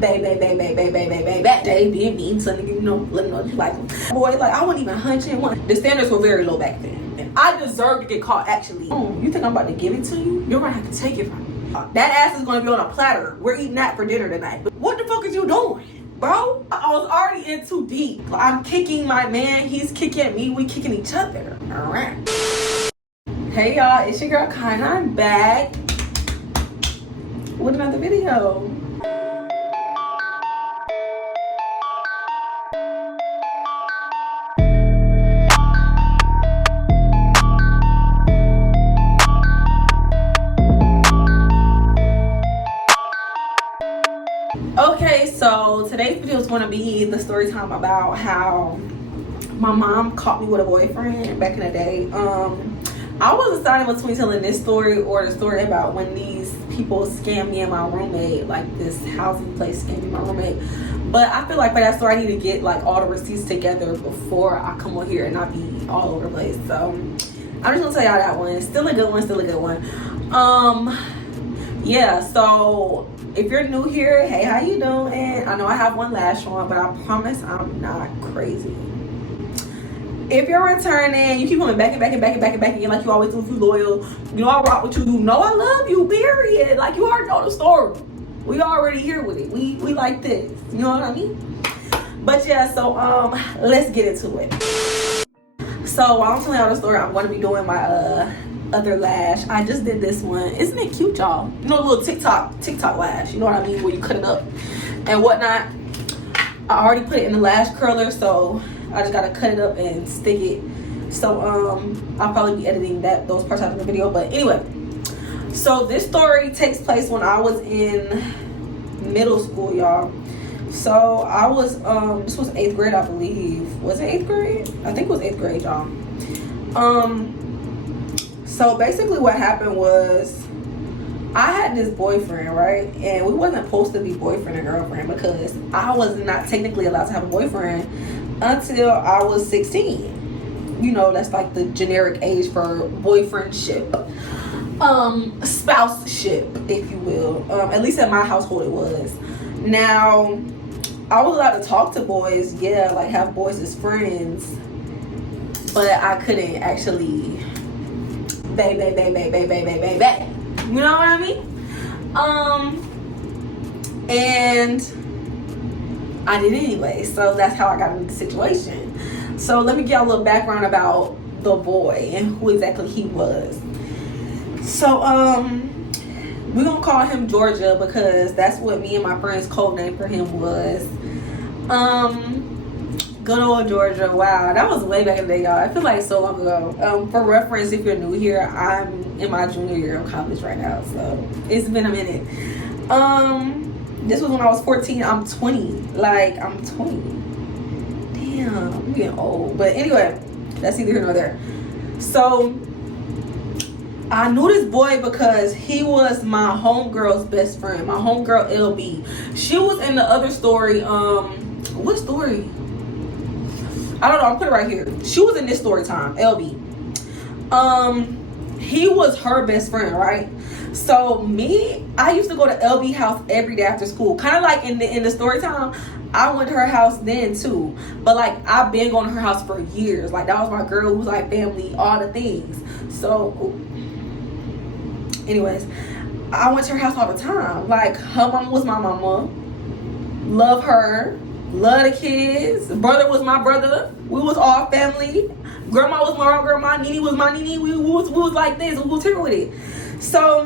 They being mean to nigga, you know, let them know you like them. Boy, like I wasn't even hunching one. The standards were very low back then. And I deserve to get caught actually. You think I'm about to give it to you? You're gonna have to take it from me. That ass is gonna be on a platter. We're eating that for dinner tonight. But what the fuck is you doing? Bro, I was already in too deep. I'm kicking my man, he's kicking me, we kicking each other. Alright. Hey y'all, it's your girl Kai and I'm back with another video. Okay, so today's video is going to be the story time about how my mom caught me with a boyfriend back in the day. I was deciding between telling this story or the story about when these people scammed me and my roommate, like this housing place scammed me and my roommate. But I feel like for that story, I need to get like all the receipts together before I come on here and not be all over the place. So I'm just gonna tell y'all that one. Still a good one, still a good one. Yeah, so if you're new here, hey, how you doing? I know I have one lash on, but I promise I'm not crazy. If you're returning, you keep coming back and again like you always do if you loyal. You know I rock with you. You know I love you, period. Like you already know the story. We already here with it. We like this. You know what I mean? But yeah, so let's get into it. So while I'm telling y'all the story, I'm gonna be doing my other lash. I just did this one. Isn't it cute, y'all? You know, the little TikTok lash. You know what I mean? Where you cut it up and whatnot. I already put it in the lash curler, so I just gotta cut it up and stick it. So I'll probably be editing those parts out of the video. But anyway, so this story takes place when I was in middle school, y'all. So I was this was 8th grade, I believe. Was it 8th grade? I think it was 8th grade, y'all. So basically what happened was I had this boyfriend, right? And we wasn't supposed to be boyfriend and girlfriend because I was not technically allowed to have a boyfriend until I was 16. You know, that's like the generic age for boyfriendship. Spouseship, if you will. At least at my household it was. Now, I was allowed to talk to boys, yeah, like have boys as friends. But I couldn't actually baby. You know what I mean? And I did anyway. So that's how I got into the situation. So let me get a little background about the boy and who exactly he was. So we're gonna call him Georgia because that's what me and my friend's code name for him was. Good old Georgia. Wow, that was way back in the day, y'all. I feel like so long ago. For reference, if you're new here, I'm in my junior year of college right now, so it's been a minute. This was when I was 14. I'm 20. Like, I'm 20. Damn, I'm getting old. But anyway, that's neither here nor there. So I knew this boy because he was my homegirl's best friend. My homegirl LB. She was in the other story. What story? I don't know, I'll put it right here. She was in this story time, LB. He was her best friend, right? So I used to go to LB house every day after school. Kind of like in the story time, I went to her house then too. But like I've been going to her house for years. Like that was my girl, who was like family, all the things. So anyways, I went to her house all the time. Like her mama was my mama. Love her. Love the kids. Brother was my brother. We was all family. Grandma was my grandma. Nene was my Nene. We was like this. We was here with it. So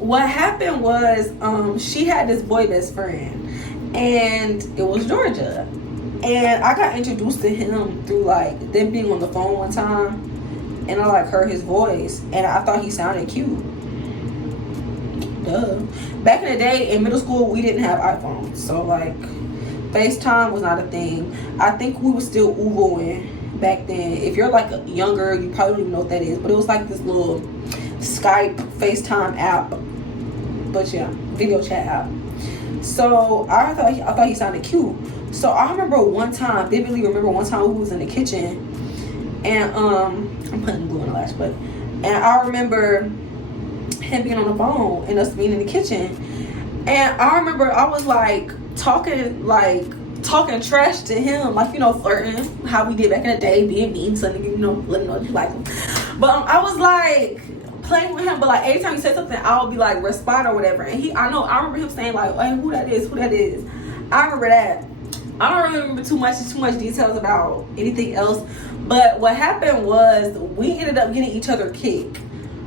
what happened was she had this boy best friend, and it was Georgia. And I got introduced to him through like them being on the phone one time, and I like heard his voice, and I thought he sounded cute. Duh. Back in the day in middle school, we didn't have iPhones, so like FaceTime was not a thing. I think we were still Uvoing back then. If you're like younger, you probably don't even know what that is. But it was like this little Skype FaceTime app. But yeah, video chat app. So I thought he sounded cute. So I vividly remember one time we was in the kitchen, and I'm putting glue in the lash, and I remember him being on the phone and us being in the kitchen. And I remember I was like talking trash to him, like, you know, flirting, how we did back in the day, being mean to him, you know, letting him know you like him. But I was like playing with him, but like every time he said something, I would be like respond or whatever. And I remember him saying like, hey, who that is? I remember that. I don't really remember too much details about anything else. But what happened was we ended up getting each other Kik.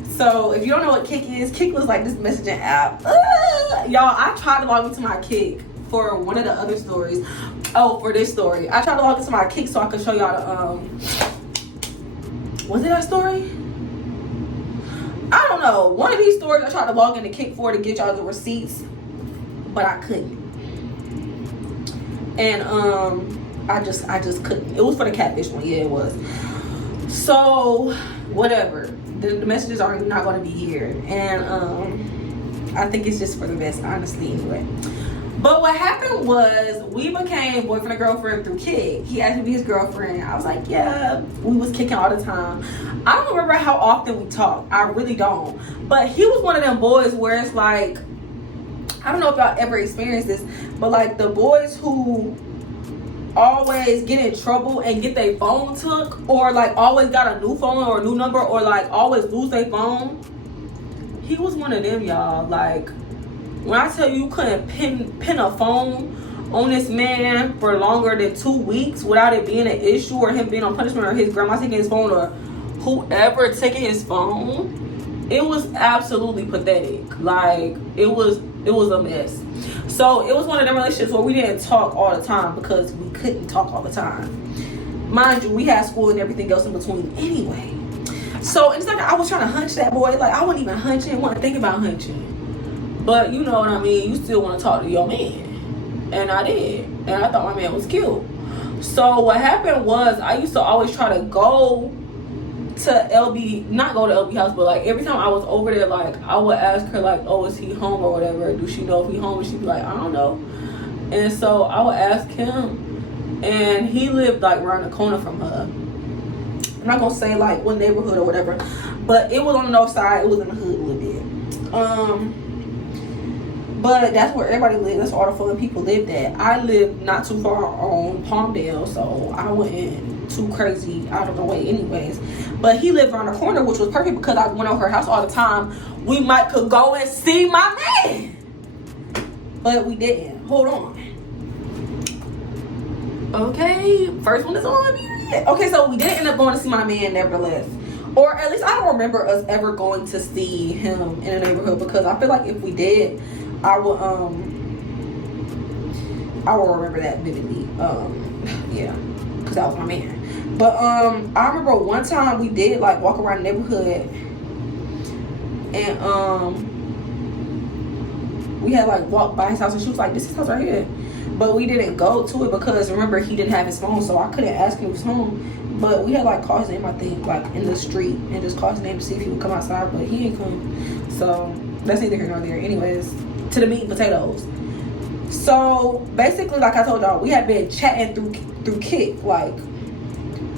So if you don't know what Kik is, Kik was like this messaging app. Y'all, I tried to log into my Kik for one of the other stories. Oh, for this story. I tried to log into my Kik so I could show y'all the was it that story? I don't know. One of these stories I tried to log into Kik for to get y'all the receipts, but I couldn't. And I just couldn't. It was for the catfish one. Yeah, it was. So whatever. The messages are not going to be here, and I think it's just for the best, honestly, anyway. But what happened was we became boyfriend and girlfriend through Kik. He asked me to be his girlfriend. I was like, yeah. We was kicking all the time. I don't remember how often we talked. I really don't. But he was one of them boys where it's like, I don't know if y'all ever experienced this, but like the boys who always get in trouble and get their phone took, or like always got a new phone or a new number, or like always lose their phone. He was one of them, y'all. Like, when I tell you couldn't pin a phone on this man for longer than 2 weeks without it being an issue, or him being on punishment, or his grandma taking his phone, or whoever taking his phone, it was absolutely pathetic. Like, it was a mess. So it was one of them relationships where we didn't talk all the time because we couldn't talk all the time. Mind you, we had school and everything else in between anyway. So it's like I was trying to hunch that boy. Like, I wasn't even hunching, wasn't thinking about hunching. But you know what I mean, you still want to talk to your man. And I did. And I thought my man was cute. So what happened was I used to always try to go to LB, not go to LB house, but like every time I was over there, like I would ask her like, oh, is he home or whatever? Do she know if he home? And she'd be like, I don't know. And so I would ask him, and he lived like around the corner from her. I'm not gonna say like what neighborhood or whatever, but it was on the north side. It was in the hood a little bit. But that's where everybody lived. That's where all the fun people lived at. I lived not too far on Palmdale, so I wasn't too crazy out of the way anyways. But he lived around the corner, which was perfect because I went over her house all the time. We could go and see my man. But we didn't. Hold on. Okay, first one is on. Okay, so we didn't end up going to see my man nevertheless. Or at least I don't remember us ever going to see him in the neighborhood, because I feel like if we did, I will remember that vividly. Yeah, because that was my man. But I remember one time we did like walk around the neighborhood, and we had like walked by his house, and she was like, this is his house right here. But we didn't go to it because remember he didn't have his phone, so I couldn't ask him if he was home. But we had like called his name, I think, like in the street, and just called his name to see if he would come outside, but he didn't come. So that's neither here nor there. Anyways, to the meat and potatoes. So basically, like I told y'all, we had been chatting through Kik. Like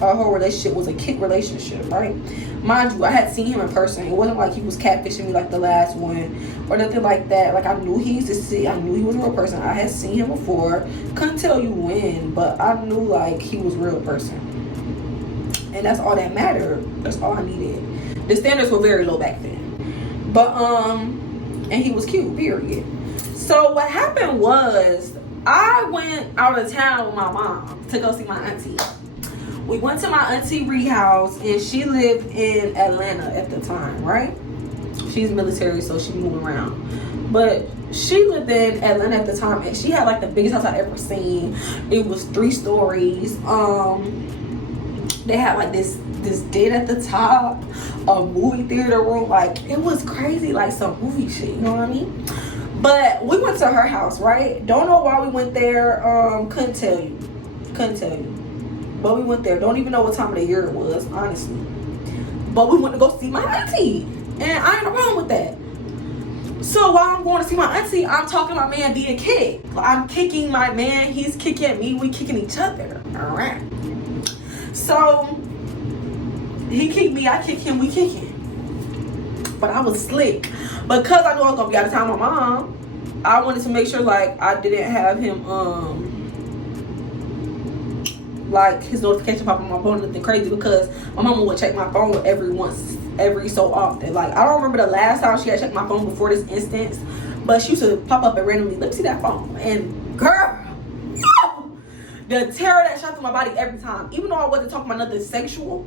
our whole relationship was a Kik relationship, right? Mind you, I had seen him in person. It wasn't like he was catfishing me like the last one or nothing like that. Like I knew he existed. I knew he was a real person. I had seen him before. Couldn't tell you when, but I knew like he was a real person. And that's all that mattered. That's all I needed. The standards were very low back then. But and he was cute, period. So what happened was I went out of town with my mom to go see my auntie. We went to my auntie Ree house, and she lived in Atlanta at the time, right? She's military, so she moved around. But she lived in Atlanta at the time, and she had like the biggest house I ever seen. It was 3 stories. They had like this den at the top, a movie theater room. Like it was crazy, like some movie shit, you know what I mean? But we went to her house, right? Don't know why we went there. Couldn't tell you. But we went there. Don't even know what time of the year it was, honestly. But we went to go see my auntie, and I ain't wrong with that. So while I'm going to see my auntie, I'm talking to my man via Kik. I'm kicking my man, he's kicking me, we kicking each other. Alright. So he kicked me, I kick him, we kicking. But I was slick. Because I knew I was gonna be out of town with my mom, I wanted to make sure like I didn't have him like his notification pop on my phone or nothing crazy, because my mama would check my phone every so often. Like I don't remember the last time she had checked my phone before this instance, but she used to pop up and randomly let me see that phone, and girl, the terror that shot through my body every time. Even though I wasn't talking about nothing sexual,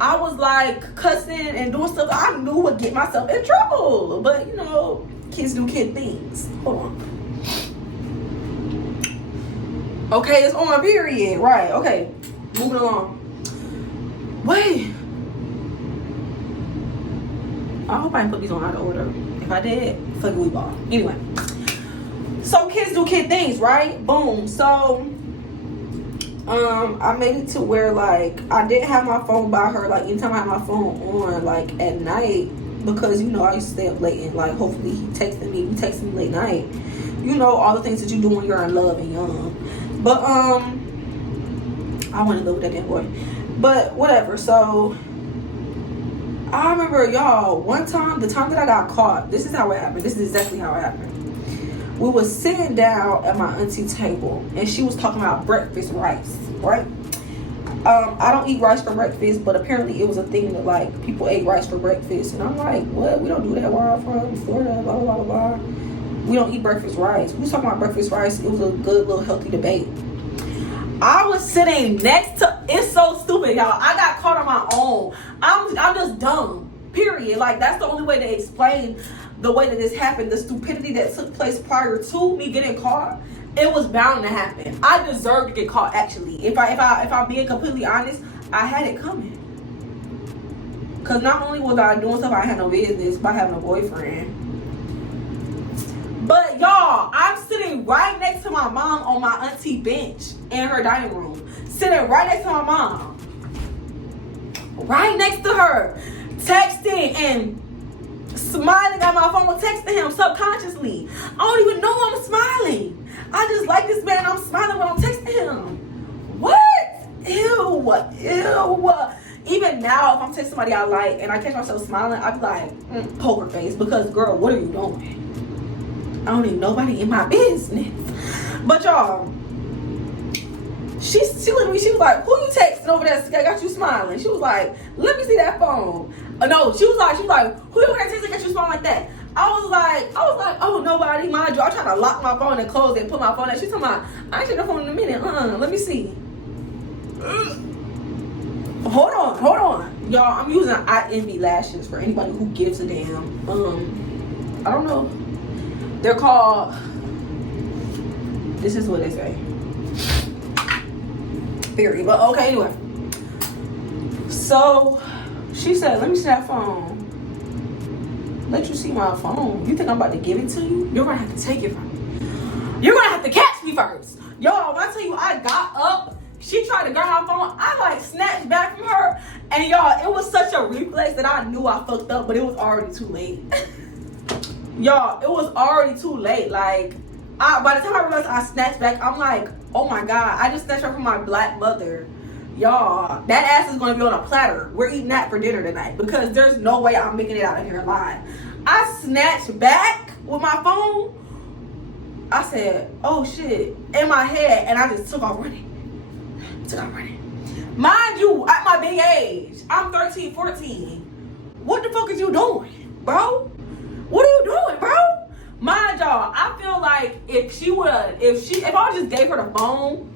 I was like cussing and doing stuff I knew would get myself in trouble. But you know, kids do kid things. Hold on. Okay, it's on, period. Right, okay. Moving along. Wait. I hope I didn't put these on out of order. If I did, fuck it, we ball. Anyway. So kids do kid things, right? Boom. So I made it to where like I didn't have my phone by her like anytime I had my phone on like at night, because you know I used to stay up late and like hopefully he texted me late night. You know, all the things that you do when you're in love and young. But I want to live with that damn boy. But whatever. So I remember, y'all, one time, the time that I got caught, this is how it happened. This is exactly how it happened. We was sitting down at my auntie's table and she was talking about breakfast rice, right? I don't eat rice for breakfast, but apparently it was a thing that like people ate rice for breakfast. And I'm like, what? We don't do that where I'm from, Florida, blah, blah, blah, blah. We don't eat breakfast rice. We was talking about breakfast rice. It was a good little healthy debate. I was sitting next to, it's so stupid, y'all. I got caught on my own. I'm just dumb, period. Like that's the only way to explain the way that this happened. The stupidity that took place prior to me getting caught, it was bound to happen. I deserved to get caught, actually. If I'm being completely honest, I had it coming. Cause not only was I doing stuff I had no business by having a boyfriend, but y'all, I'm sitting right next to my mom on my auntie bench in her dining room. Sitting right next to my mom. Right next to her. Texting and smiling at my phone, texting him subconsciously. I don't even know I'm smiling. I just like this man, I'm smiling when I'm texting him. What? Ew. Even now, if I'm texting somebody I like and I catch myself smiling, I be like, poker face, because girl, what are you doing? I don't need nobody in my business. But y'all, she looked at me, she was like, who you texting over there? I got you smiling. She was like, let me see that phone. No, she was like, who you texting got you smiling like that? I was like, oh, nobody, mind you. I trying to lock my phone and close it and put my phone out. She's talking about, I ain't check the phone in a minute. Let me see. Hold on. Y'all, I'm using I Envy lashes for anybody who gives a damn. I don't know. They're called, this is what they say. Period. But okay, anyway. So she said, let me see that phone. Let you see my phone. You think I'm about to give it to you? You're gonna have to take it from me. You're gonna have to catch me first. Y'all, when I tell you I got up, she tried to grab my phone, I like snatched back from her. And y'all, it was such a reflex that I knew I fucked up, but it was already too late. Y'all, it was already too late. Like, by the time I realized I snatched back, I'm like, oh my God, I just snatched her from my black mother. Y'all, that ass is gonna be on a platter. We're eating that for dinner tonight, because there's no way I'm making it out of here alive. I snatched back with my phone. I said, oh shit, in my head, and I just took off running. Mind you, at my big age, I'm 13, 14. What the fuck is you doing, bro? What are you doing, bro? Mind y'all, I feel like if I just gave her the phone,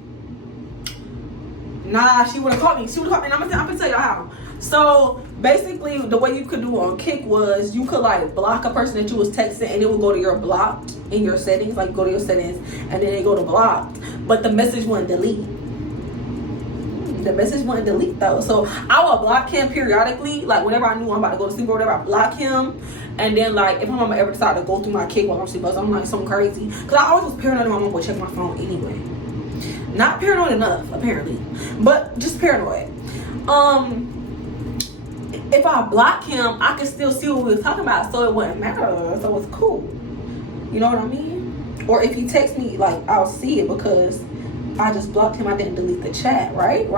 nah, she would have caught me. She would have caught me, and I'm gonna tell y'all how. So basically, the way you could do on Kick was you could like block a person that you was texting, and it would go to your blocked in your settings. Like go to your settings, and then it go to blocked, but the message wouldn't delete. The message wouldn't delete though. So I would block him periodically, like whenever I knew I'm about to go to sleep or whatever, I block him. And then like if my mama ever decided to go through my Kick while I'm sleeping, I'm like something crazy, because I always was paranoid that my mama would check my phone anyway. Not paranoid enough apparently, but just paranoid. If I block him, I can still see what we were talking about, so it wouldn't matter. So it's cool. You know what I mean? Or if he texts me, like I'll see it because I just blocked him. I didn't delete the chat, right?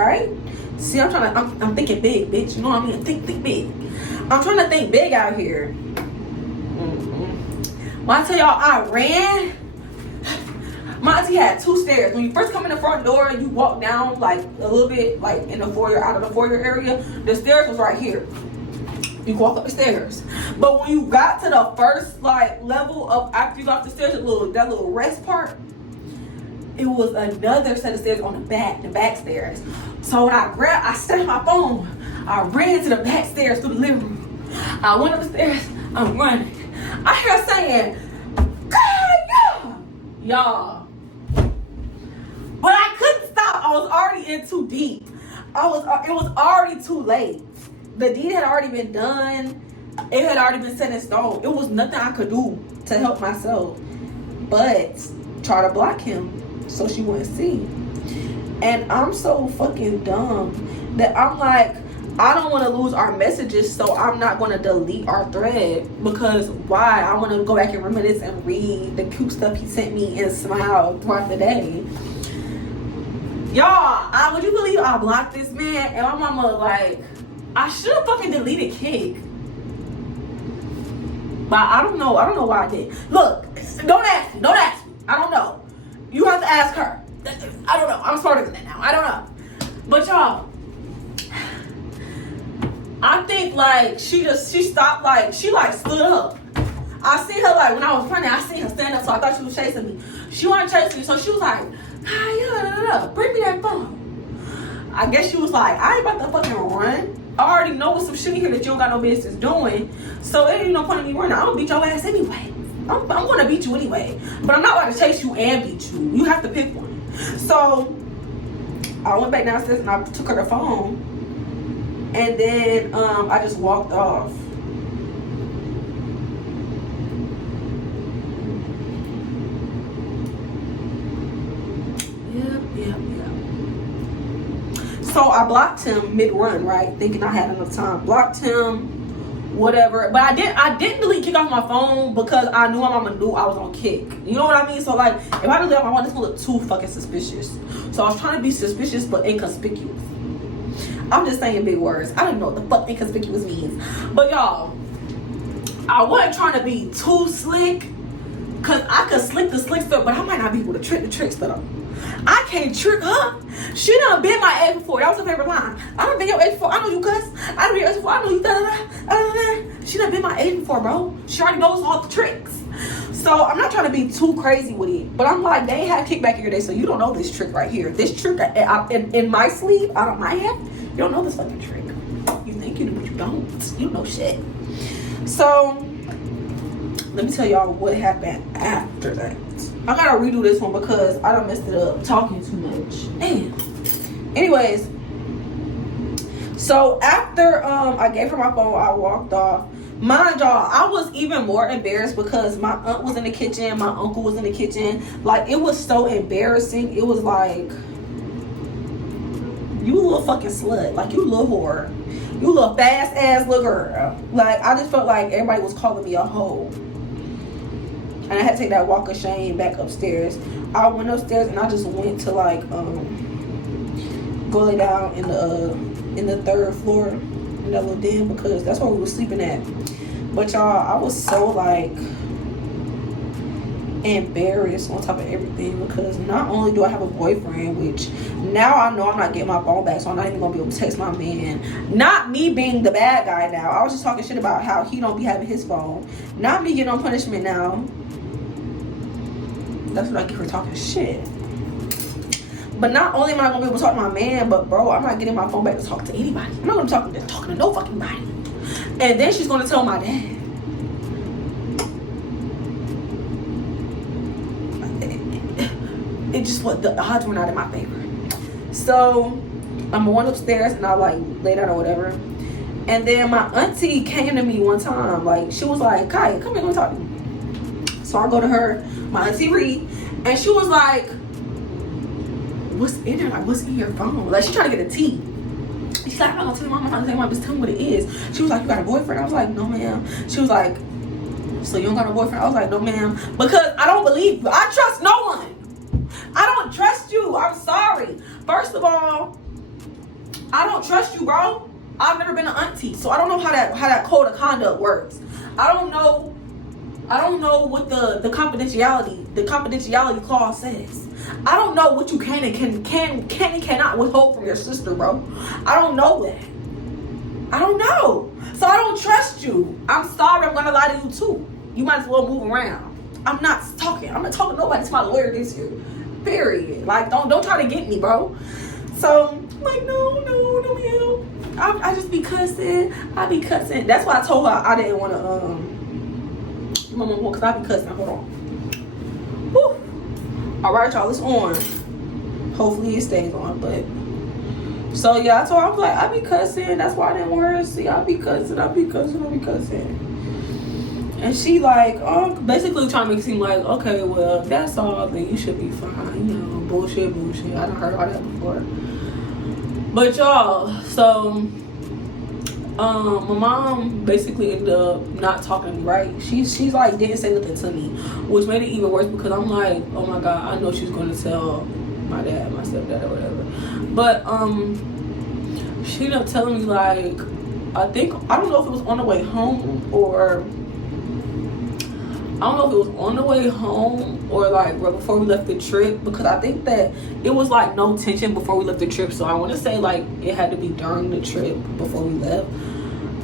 See, I'm thinking big, bitch. You know what I mean? Think big. I'm trying to think big out here. When I tell y'all I ran, my auntie had 2 stairs. When you first come in the front door and you walk down like a little bit, like in the foyer, out of the foyer area, the stairs was right here. You can walk up the stairs. But when you got to the first like level of after you got up the stairs, that little rest part, it was another set of stairs on the back stairs. So when I set my phone, I ran to the back stairs to the living room. I went up the stairs, I'm running. I hear saying, God, y'all. But I couldn't stop. I was already in too deep. It was already too late. The deed had already been done. It had already been set in stone. It was nothing I could do to help myself but try to block him so she wouldn't see. And I'm so fucking dumb that I'm like, I don't want to lose our messages, so I'm not going to delete our thread. Because why? I want to go back and reminisce and read the cute stuff he sent me and smile throughout the day. Y'all, would you believe I blocked this man? And my mama like, I should have fucking deleted Kick. But I don't know why I did. Look, don't ask me. I don't know. You have to ask her. I don't know. I'm smarter than that now. I don't know. But y'all, I think like she stopped, like she like stood up. I seen her like when I was running, I seen her stand up, so I thought she was chasing me. She wasn't chasing me, so she was like, bring me that phone. I guess she was like, I ain't about to fucking run. I already know some shit in here that you don't got no business doing. So it ain't no point in me running. I'm gonna beat your ass anyway. I'm gonna beat you anyway. But I'm not about to chase you and beat you. You have to pick one. So I went back downstairs and I took her the phone. And then I just walked off. Yep. So I blocked him mid-run, right? Thinking I had enough time. Blocked him, whatever. But I didn't delete Kick off my phone because I knew my mama knew I was on Kick. You know what I mean? So like, if I delete off my phone, this would look too fucking suspicious. So I was trying to be suspicious but inconspicuous. I'm just saying big words. I don't know what the fuck inconspicuous means. But y'all, I wasn't trying to be too slick. Cause I could slick the slick stuff, but I might not be able to trick the trickster though. I can't trick her. She done been my ex before. That was her favorite line. I done been your ex before. I know you cuss. I done been your ex before. I know you da-da-da. She done been my ex before, bro. She already knows all the tricks. So I'm not trying to be too crazy with it. But I'm like, they ain't have kickback every day, so you don't know this trick right here. This trick in my sleeve, out of my head, you don't know this fucking trick. You think you do, but you don't. You know shit. So let me tell y'all what happened after that. I gotta redo this one because I done messed it up talking too much. And anyways, so after I gave her my phone, I walked off. Mind y'all, I was even more embarrassed because my aunt was in the kitchen, my uncle was in the kitchen. Like, it was so embarrassing. It was like, you a little fucking slut. Like, you a little whore. You a little fast ass little girl. Like, I just felt like everybody was calling me a hoe. And I had to take that walk of shame back upstairs. I went upstairs and I just went to like go lay down in the 3rd floor in that little den because that's where we were sleeping at. But y'all, I was so like embarrassed on top of everything because not only do I have a boyfriend, which now I know I'm not getting my phone back, so I'm not even gonna be able to text my man. Not me being the bad guy now. I was just talking shit about how he don't be having his phone. Not me getting on punishment now. That's what I get for talking shit. But not only am I gonna be able to talk to my man, but bro, I'm not getting my phone back to talk to anybody. I'm not gonna be talking to no fucking body. And then she's gonna tell my dad. It just what the odds were not in my favor. So I'm going upstairs and I like lay down or whatever. And then my auntie came to me one time, like she was like, Kaya, come here, let me talk to you. So I go to her, my auntie Reed, and she was like, what's in there? Like, what's in your phone? Like, she trying to get a tea. She's like, I'm not gonna tell you, mom, I'm not gonna tell you, mom, just tell me what it is. She was like, you got a boyfriend? I was like, no, ma'am. She was like, so you don't got a boyfriend? I was like, no, ma'am. Because I don't believe you. I trust no one. I don't trust you. I'm sorry. First of all, I don't trust you, bro. I've never been an auntie, so I don't know how that code of conduct works. I don't know I don't know what the confidentiality clause says. I don't know what you can and cannot withhold from your sister, bro. I don't know that. I don't know. So I don't trust you. I'm sorry, I'm gonna lie to you too. You might as well move around. I'm not talking to nobody. It's my lawyer this year. Period. Like, don't try to get me, bro. So I'm like, no, hell. I just be cussing. I be cussing. That's why I told her I didn't want to my mom, because I be cussing. Hold on. Whew. All right, y'all, it's on. Hopefully it stays on, but so yeah, I told her, I was like, I be cussing. That's why I didn't want her to see. I be cussing. And she like, basically trying to make it seem like, okay, well, that's all, then you should be fine. You know, bullshit. I done heard all that before. But y'all, so my mom basically ended up not talking to me, right? She's like, didn't say nothing to me, which made it even worse because I'm like, oh my God, I know she's gonna tell my dad, my stepdad, or whatever. But she ended up telling me, like, I don't know if it was on the way home or like right before we left the trip, because I think that it was like no tension before we left the trip. So I want to say like it had to be during the trip before we left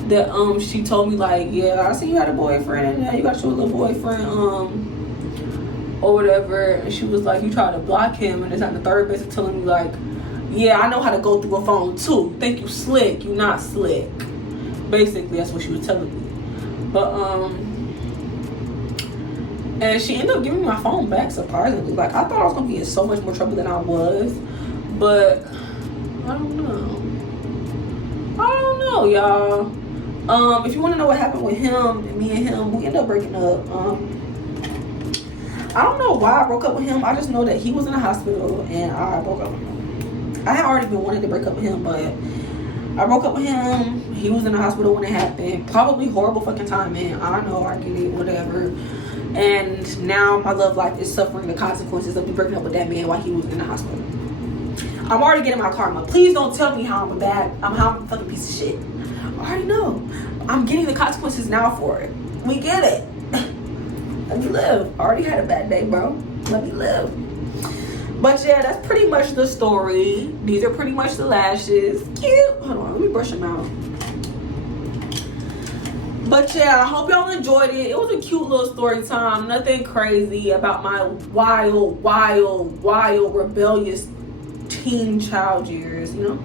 that she told me like, yeah, I see you had a boyfriend and you got your little boyfriend or whatever. And she was like, you tried to block him, and it's at the third, basically telling me like, yeah, I know how to go through a phone too. Think you slick, you not slick. Basically that's what she was telling me. But and she ended up giving me my phone back, surprisingly. Like, I thought I was gonna be in so much more trouble than I was. But I don't know, y'all. If you wanna know what happened with him, me and him, we ended up breaking up. I don't know why I broke up with him. I just know that he was in the hospital and I broke up with him. I had already been wanting to break up with him, but I broke up with him. He was in the hospital when it happened. Probably horrible fucking time, man. I know, I get it, whatever. And now my love life is suffering the consequences of me breaking up with that man while he was in the hospital. I'm already getting my karma. Please don't tell me how I'm a fucking piece of shit. I already know. I'm getting the consequences now for it. We get it. Let me live. I already had a bad day, bro. Let me live. But yeah, that's pretty much the story. These are pretty much the lashes. Cute. Hold on, let me brush them out. But yeah, I hope y'all enjoyed it. It was a cute little story time. Nothing crazy about my wild, rebellious teen child years, you know?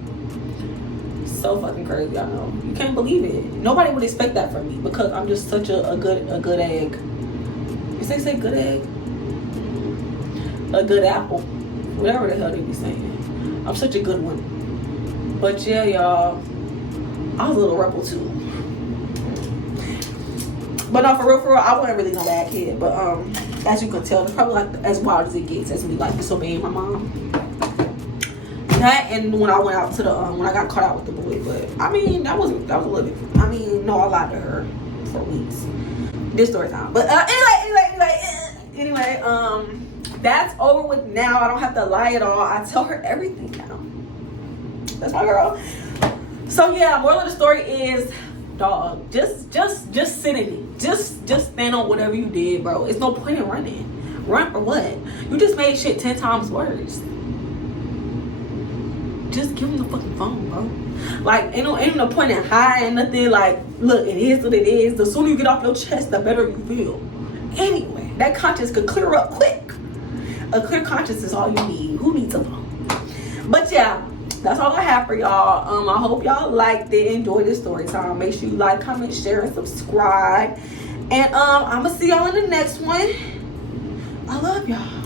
So fucking crazy, I know. You can't believe it. Nobody would expect that from me because I'm just such a good egg. You say good egg? A good apple. Whatever the hell they be saying. I'm such a good one. But yeah, y'all, I was a little rebel too. But no, for real, I wasn't really no bad kid. But as you can tell, it's probably like as wild as it gets as me like disobeying my mom. That and when I went out to the when I got caught out with the boy. But I mean, that was a little bit. I mean, no, I lied to her for weeks. This story time. But anyway, that's over with now. I don't have to lie at all. I tell her everything now. That's my girl. So yeah, moral of the story is, dog, just sit in it. Just stand on whatever you did, bro. It's no point in running. Run for what? You just made shit 10 times worse. Just give him the fucking phone, bro. Like, ain't no point in hiding nothing. Like, look, it is what it is. The sooner you get off your chest, the better you feel. Anyway, that conscience could clear up quick. A clear conscience is all you need. Who needs a phone? But yeah, that's all I have for y'all. I hope y'all liked it, enjoyed this story time. Make sure you like, comment, share, and subscribe. And I'm gonna see y'all in the next one. I love y'all.